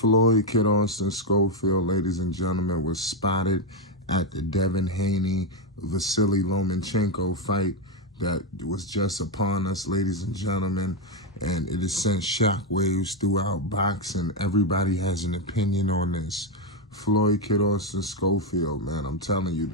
Floyd, Kid Austin, Schofield, ladies and gentlemen, was spotted at the Devin, Haney, Vasily Lomachenko fight that was just upon us, ladies and gentlemen, and it has sent shockwaves throughout boxing. Everybody has an opinion on this. Floyd, Kid Austin, Schofield, man, I'm telling you,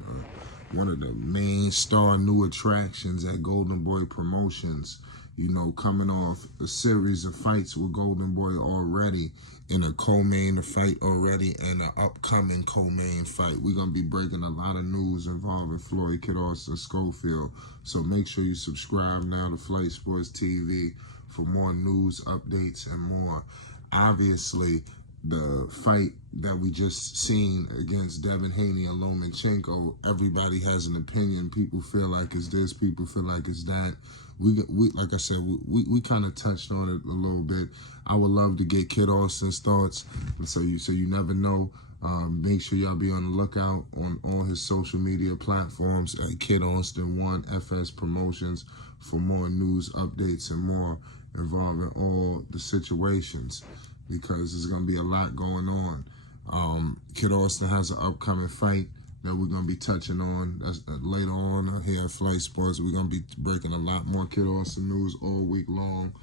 one of the main star new attractions at Golden Boy Promotions. You know, coming off a series of fights with Golden Boy already, in a co-main fight already, and an upcoming co-main fight. We're going to be breaking a lot of news involving Floyd, Kid Austin, Schofield. So make sure you subscribe now to Flight Sports TV for more news, updates, and more. Obviously, the fight that we just seen against Devin, Haney, and Lomachenko, everybody has an opinion. People feel like it's this, people feel like it's that. We like I said, we kind of touched on it a little bit. I would love to get Kid Austin's thoughts, and so you never know. Make sure y'all be on the lookout on all his social media platforms at Kid Austin 1 FS Promotions for more news, updates, and more involving all the situations, because there's going to be a lot going on. Kid Austin has an upcoming fight that we're going to be touching on. That's later on here at Flight Sports. We're going to be breaking a lot more Kid Austin news all week long.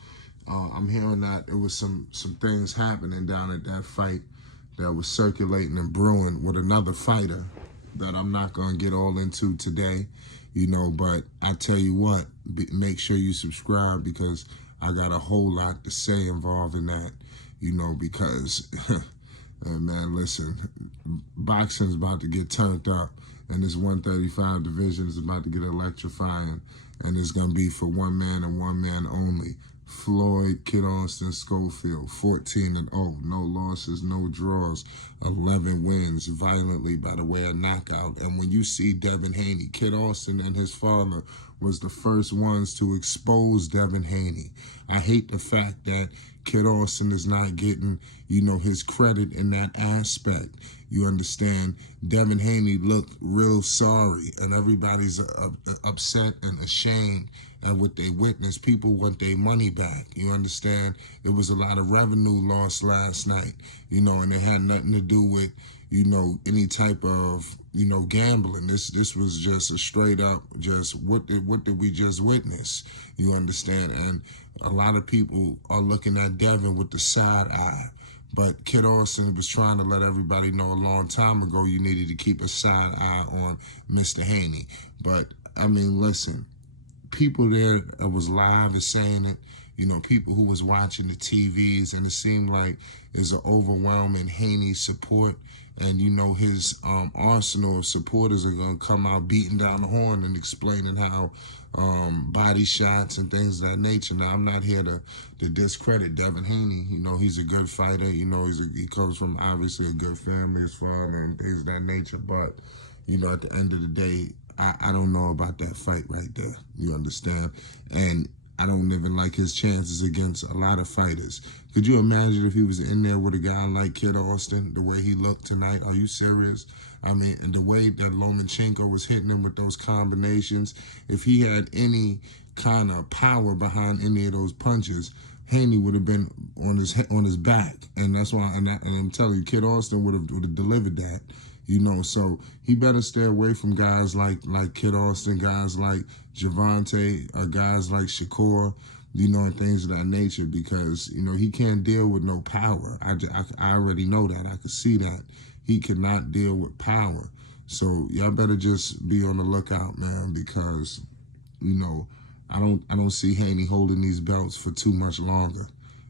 I'm hearing that there was some things happening down at that fight that was circulating and brewing with another fighter that I'm not going to get all into today, you know, but I tell you what, make sure you subscribe, because I got a whole lot to say involving that, you know, because... And man, listen, boxing's about to get turned up, and this 135 division is about to get electrifying, and it's going to be for one man and one man only. Floyd, Kid Austin, Schofield, 14-0, no losses, no draws, 11 wins, violently by the way of knockout. And when you see Devin Haney, Kid Austin and his father was the first ones to expose Devin Haney. I hate the fact that Kid Austin is not getting, you know, his credit in that aspect. You understand? Devin Haney looked real sorry, and everybody's upset and ashamed at what they witnessed. People want their money back. You understand? It was a lot of revenue lost last night, you know, and it had nothing to do with, you know, any type of, you know, gambling. This was just a straight up, just what did we just witness? You understand? And a lot of people are looking at Devin with the side eye. But Kid Austin was trying to let everybody know a long time ago you needed to keep a side eye on Mr. Haney. But, I mean, listen, people there that was live is saying it, you know, people who was watching the TVs, and it seemed like there's an overwhelming Haney support, and, you know, his arsenal of supporters are going to come out beating down the horn and explaining how body shots and things of that nature. Now, I'm not here to discredit Devin Haney. You know, he's a good fighter. You know, he comes from obviously a good family, his father, and things of that nature. But, you know, at the end of the day, I don't know about that fight right there. You understand? And I don't even like his chances against a lot of fighters. Could you imagine if he was in there with a guy like Kid Austin, the way he looked tonight? Are you serious? I mean, and the way that Lomachenko was hitting him with those combinations, if he had any kind of power behind any of those punches, Haney would have been on his back. And that's why, and I'm telling you, Kid Austin would have delivered that. You know, so he better stay away from guys like Kid Austin, guys like Javante, guys like Shakur, you know, and things of that nature, because, you know, he can't deal with no power. I already know that. I could see that. He cannot deal with power. So y'all better just be on the lookout, man, because, you know, I don't see Haney holding these belts for too much longer.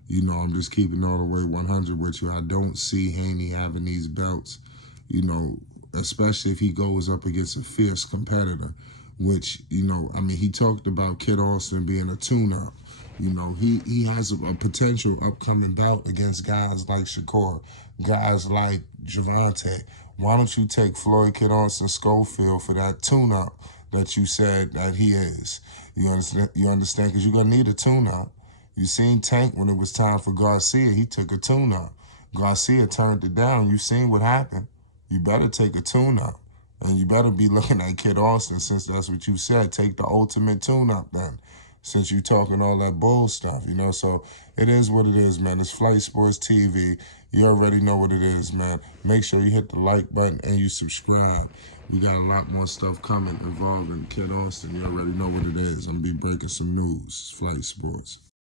You know, I'm just keeping all the way 100 with you. I don't see Haney having these belts, you know, especially if he goes up against a fierce competitor, which, you know, I mean, he talked about Kid Austin being a tune-up. You know, he has a potential upcoming bout against guys like Shakur, guys like Javante. Why don't you take Floyd, Kid Austin, Schofield for that tune-up that you said that he is? You understand? Because you're going to need a tune-up. You seen Tank when it was time for Garcia. He took a tune-up. Garcia turned it down. You seen what happened. You better take a tune-up. And you better be looking at Kid Austin, since that's what you said. Take the ultimate tune-up then. since you talking all that bull stuff, you know? So it is what it is, man. It's Flight Sports TV. You already know what it is, man. Make sure you hit the like button and you subscribe. We got a lot more stuff coming involving Kid Austin. You already know what it is. I'm going to be breaking some news. It's Flight Sports.